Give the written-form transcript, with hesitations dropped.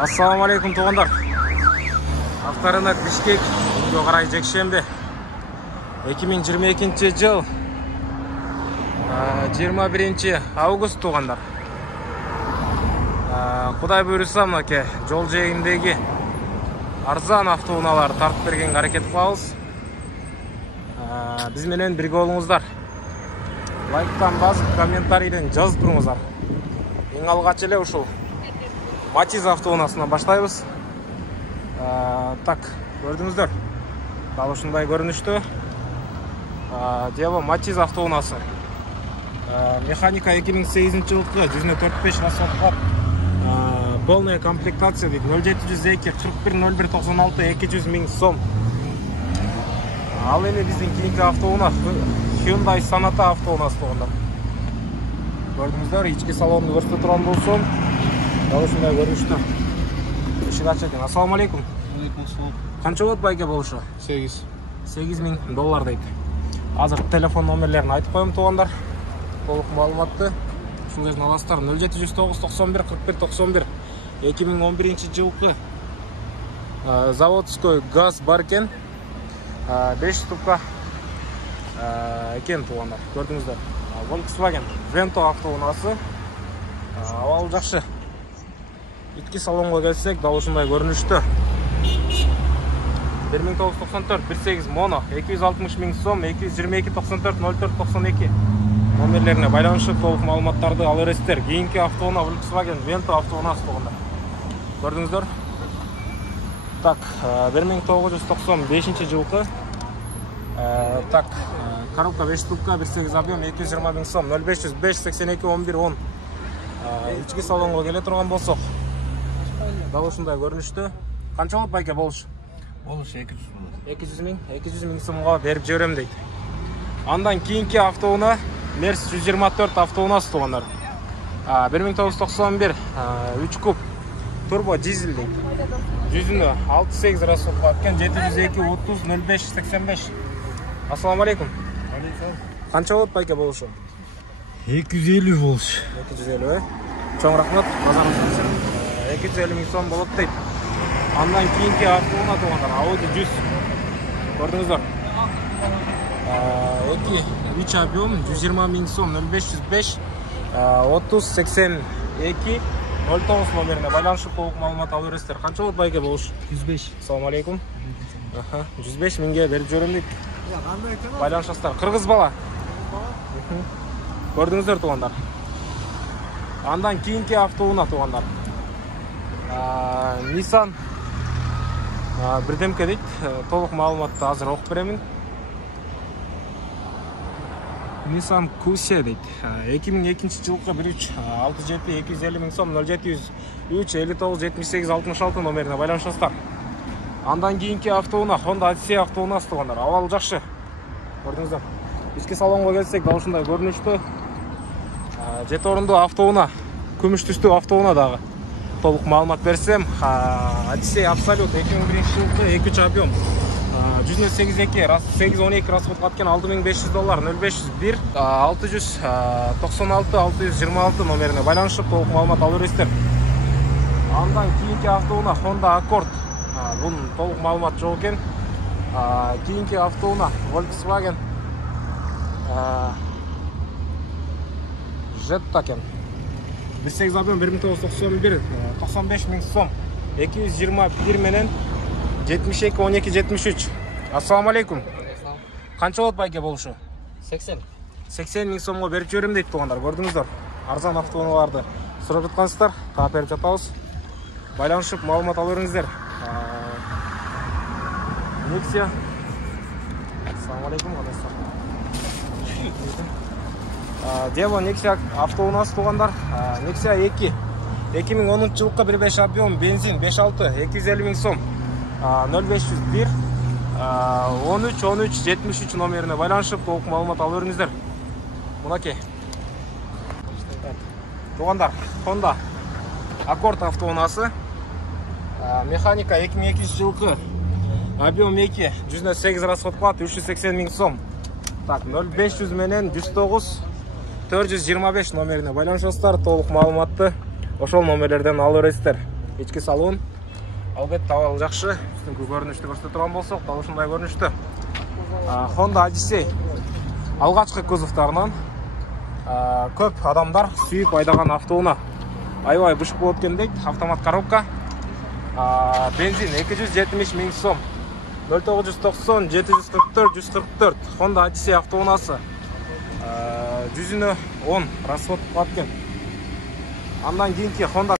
Assalamu alaikum туғандар. Авторынок Бишкек, күнге қарай жексенбі. 2022 жыл 21 август туғандар. Құдай бұйырса мынаке жол жиегіндегі арзан автоунааларды тартып берген әрекет қылабыз. Біз менен бірге болуңуздар. Лайктан басып, комментарийден жазып тұрыңыздар. Ең алғаш эле ушул Матиз автоунасынан баштайбыз. Так, көрдүңүздөр. Дал ушундай көрүнүштү. Дело Матиз автоунасы. Механика 2008-жылкы 145 расходкап. Полная комплектация дейт. 0702 41 01 96 200 миң сом. Ал эми биздин кийинки автоунаа Hyundai Sonata автоунасы тугандар. Көрдүңүздөр, ички салонду көрсөтө турган болсом, дал ушундай көрүнүштү. Ишик ачат экен. Ассаламу алейкум. Алейкум ассалам. Канча болот байке болушу? 8 миң доллар дейт. Азыр телефон номерлерин айтып коем тугандар. Толук маалыматты ушуңердин аласыздар. 0709 91 41 91 2011-жылкы заводской газ бар экен. 5 штука экен тугандар. Көрдүңүздөр. Volkswagen Vento автоунасы. Абал жакшы. Ички салонго келсек, дал ушундай көрүнүштү. 1994 18 моно 260 миң сом, 222 94 04 92 номерлерине байланышып толук маалыматтарды ала бересиздер. Кийинки автоунаа Volkswagen Vento автоунасы туганда. Көрдүңүздөр. Так, 1995-жылкы. Так, коробка 5 штука, 1.8 объем, 220 миң сом, 0505 82 11 10. Ички салонго келе турган болсок, дал ушундай көрүнүштү. Канча болот байке болуш? Болуш 200 миң. 200 миң сомго берип жиберем дейт. Андан кийинки автоунаа Mercedes 124 автоунасы тугандар. 1991 3 куб турбо дизель дейт. Жүзүнө 6.8 расход кылган, 702 30 05 85. Ассаламу алейкум. Алейкум. Канча болот байке болушу? 250 болуш. 250, чоң рахмат. Базарыңыз 250 миң сом болот дейт. Андан кийинки автоунаа тугандар Audi 100. Көрдүңүздөр. 3 объем, 120 миң сом, 0505 30 82 09 номерине байланышып толук маалымат алып бересиздер. Канча болот байке болуш? 105. Ассаламу алейкум. 105 миңге берип жиберем дейт. Байланышасыздар. Кыргыз бала. Көрдүңүздөр тугандар. Андан кийинки автоунаа тугандар. Nissan бирдемке дейт. Толук маалыматты азыр окуп беремин. Nissan Qashqai дейт. 2002-жылкы 1.3 67 250 миң сом, 0703 59 78 66 номерине байланышасыздар. Андан кийинки автоунаа Honda Odyssey автоунасы тугандар. Абал жакшы. Көрдүңүздөр. Ички салонго келсек, дал ушундай көрүнүштү. 7 орундуу автоунаа, күмүш түстүү автоунаа дагы. Толук маалымат берсем, Odyssey Absolute 2001-жылкы 2 объем. 182 812 расход кылган, $6500, 0501 696 626 номерине байланышып толук маалымат алып бересиздер. Андан кийинки автоунаа Honda Accord. Бунун толук маалымат жок экен. Кийинки автоунаа Volkswagen Jetta экен. 1.8 объем 1991 95 миң сом, 221 менен 72 12 73. Ассаламу алейкум. Канча болот байке болушу? 80 миң сомго берип жиберем дейт тугандар. Көрдүңүздөр. Арзан автоунааларды сурап жаткансыздар. Таап берип жатабыз. Байланышып маалымат алып бериңиздер. Nexia. Ассаламу алейкум. Дело Nexia автоунасы тугандар. Nexia 2 2010-жылкы 1.5 объем, бензин 5.6 250 миң сом, 0501 13 13 73 номерине байланышып толук маалымат алып бериңиздер. Мынаке. Тугандар, Honda Accord автоунасы. Механика 2002-жылкы объем 2 108 расход кылат, 380 миң сом. Так, 0500 менен 109 425 номерине байланышасыздар. Толук маалыматты ошол номерлерден алып бересиздер. ички салон албетте абал жакшы. Үстүнкү көрүнүштү көрсөтө турган болсок, дал ушундай көрүнүштү. Honda Odyssey алгачкы кузовтарынан көп адамдар сүйүп айдаган автоунаа. Аябай бышык болот экен дейт. Автомат коробка. Бензин 270 миң сом. 0990 744 144 Honda Odyssey автоунаасы. 100-10 расход кылат экен. Андан кийинки Honda